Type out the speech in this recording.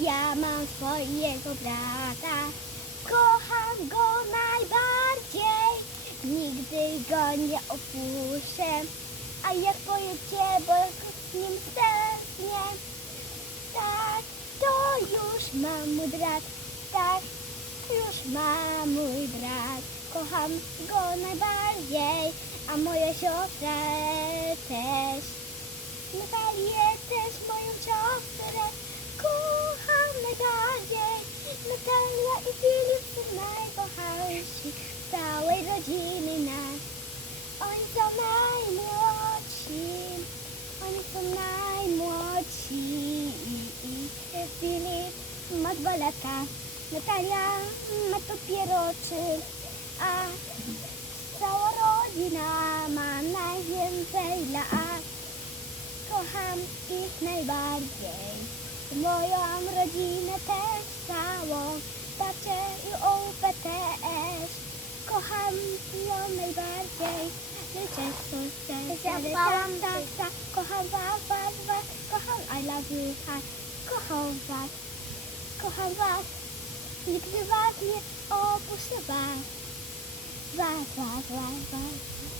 Ja mam swojego brata, kocham go najbardziej, nigdy go nie opuszczę. A jak pojedzie, bo z nim stęsknię, tak, to już mam mój brat, tak, już mam mój brat. Kocham go najbardziej, a moja siostra też. Natalię też moją siostrę i Filip najkochańsi całej rodziny nas. Oni są najmłodsi, oni są najmłodsi. Filip ma dwa lata, Natalia ma dopiero trzy, a cała rodzina ma najwięcej lat. Kocham ich najbardziej, moją rodzinę też całą, babcię i też. Kocham ją najbardziej, życzę szczęścia, Zachwałam tak, tak, kocham was, was, was, kocham, I love you, I kocham was, kocham was, nigdy was nie opuszczę was, was, was, was, was.